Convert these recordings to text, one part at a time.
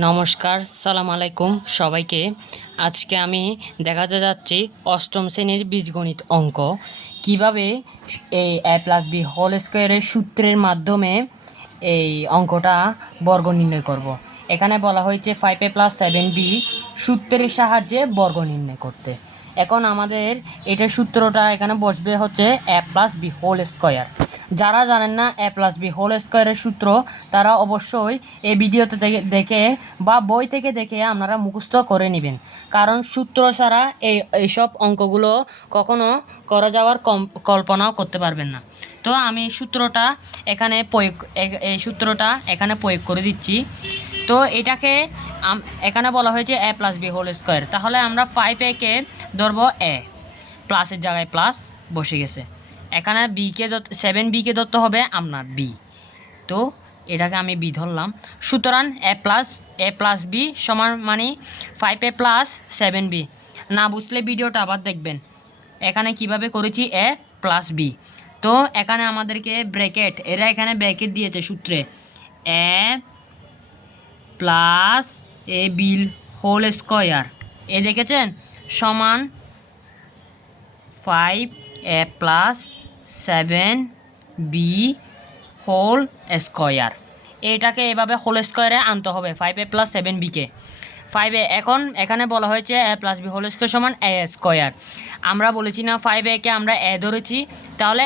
নমস্কার, সালাম আলাইকুম সবাইকে। আজকে আমি দেখাতে যাচ্ছি অষ্টম শ্রেণীর বীজগণিত অঙ্ক কিভাবে এই a+b² সূত্রের মাধ্যমে এই অঙ্কটা বর্গ নির্ণয় করব। এখানে বলা হয়েছে 5a + 7b সূত্রের সাহায্যে বর্গ নির্ণয় করতে। এখন আমাদের এটা সূত্রটা এখানে বসবে হচ্ছে a+b²। যারা জানেন না a+b² সূত্র, তারা অবশ্যই এই ভিডিওতে দেখে বা বই থেকে দেখে আপনারা মুখস্থ করে নেবেন, কারণ সূত্র ছাড়া এইসব অঙ্কগুলো কখনো করা যাওয়ার কল্পনাও করতে পারবেন না। তো আমি এই সূত্রটা এখানে প্রয়োগ করে দিচ্ছি। তো এটাকে এখানে বলা হয়েছে a+b²। তাহলে আমরা 5a-কে ধরবো a, প্লাসের জায়গায় প্লাস বসে গেছে। এখানে 7b-কে ধরতে হবে আপনার b। তো এটাকে আমি b ধরলাম। সুতরাং a+b সমান মানে 5a + 7b। না বুঝলে ভিডিওটা আবার দেখবেন, এখানে কিভাবে করেছি a+b। তো এখানে আমাদেরকে এখানে ব্র্যাকেট দিয়েছে সূত্রে, a + ab² এ দেখেছেন সমান 5a + 7b²। এটাকে এভাবে হোল স্কোয়ারে আনতে হবে 5a + 7b-কে। এখন এখানে বলা হয়েছে a+b² সমান a²। আমরা বলেছি না 5a-কে আমরা a ধরেছি, তাহলে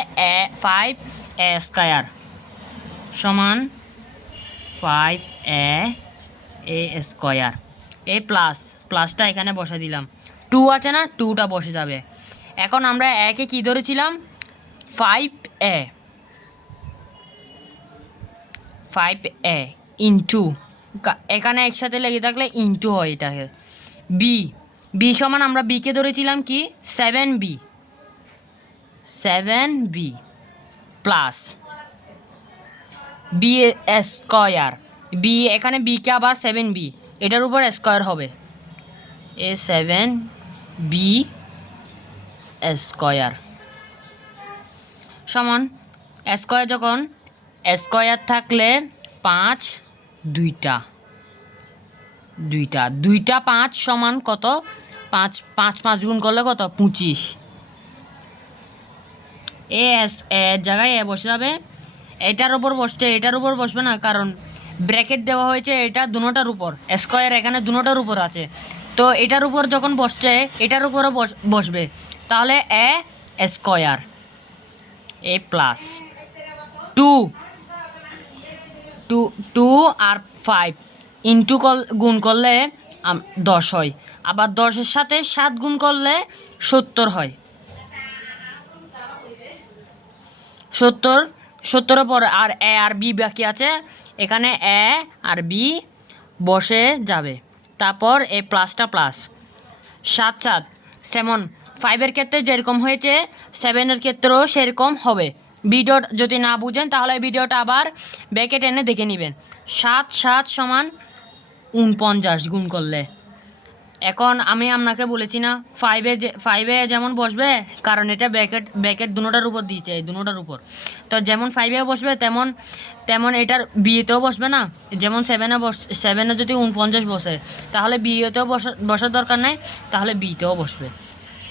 5a² সমান 5a² এই প্লাসটা এখানে বসে দিলাম। 2 আছে না, 2টা বসে যাবে। এখন আমরা একে কি ধরেছিলাম 5a ইন্টু, এখানে একসাথে লেগে থাকলে ইন্টু হয় এটাকে বি সমান আমরা বিকে ধরেছিলাম কি 7b প্লাস b² এখানে বিকে আবার 7b এটার উপর স্কোয়ার হবে, 7b² সমান স্কোয়ার, যখন স্কোয়ার থাকলে 5 দুইটা 5 সমান কত, 5 গুণ করলে কত 25। এর জায়গায় বসে যাবে, এটার উপর বসবে না, কারণ ব্র্যাকেট দেওয়া হয়েছে এটা দুটোটার উপর, স্কোয়ার এখানে দুটোটার উপর আছে। তো এটার উপর যখন বসছে এটার উপরও বসবে, তাহলে a² প্লাস 2 আর 5 ইন্টু গুণ করলে 10 হয়, আবার 10-এর সাথে 7 গুণ করলে 70 হয়। 70 পর আর a আর b বাকি আছে, এখানে a আর b বসে যাবে। তারপর এই প্লাসটা প্লাস 7 যেমন 5-এর ক্ষেত্রে যেরকম হয়েছে 7-এর ক্ষেত্রেও সেরকম হবে। ভিডিও যদি না বুঝেন তাহলে ভিডিওটা আবার ব্র্যাকেট এনে দেখে নেবেন। 7 সমান 49 গুণ করলে। এখন আমি আপনাকে বলেছি না 5-এ যেমন বসবে, কারণ এটা ব্র্যাকেট দুটোটার উপর দিয়েছে, এই দুটোটার উপর। তো যেমন 5-এ বসবে তেমন এটার বিয়েতেও বসবে না। যেমন 7-এ যদি 49 বসে, তাহলে বিয়েতেও বসার দরকার নেই, তাহলে বিতেও বসবে,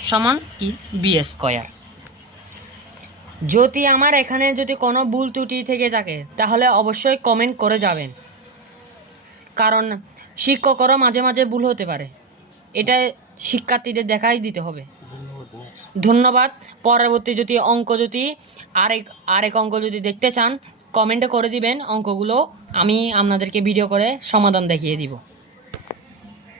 সমান কি b²। যদি আমার এখানে যদি কোনো ভুল ত্রুটি থেকে থাকে তাহলে অবশ্যই কমেন্ট করে যাবেন, কারণ শিক্ষকেরও মাঝে মাঝে ভুল হতে পারে, এটা শিক্ষার্থীদের দেখাই দিতে হবে। ধন্যবাদ। পরবর্তী আরেক অঙ্ক যদি দেখতে চান কমেন্টে করে দিবেন অঙ্কগুলো, আমি আপনাদেরকে ভিডিও করে সমাধান দেখিয়ে দিব।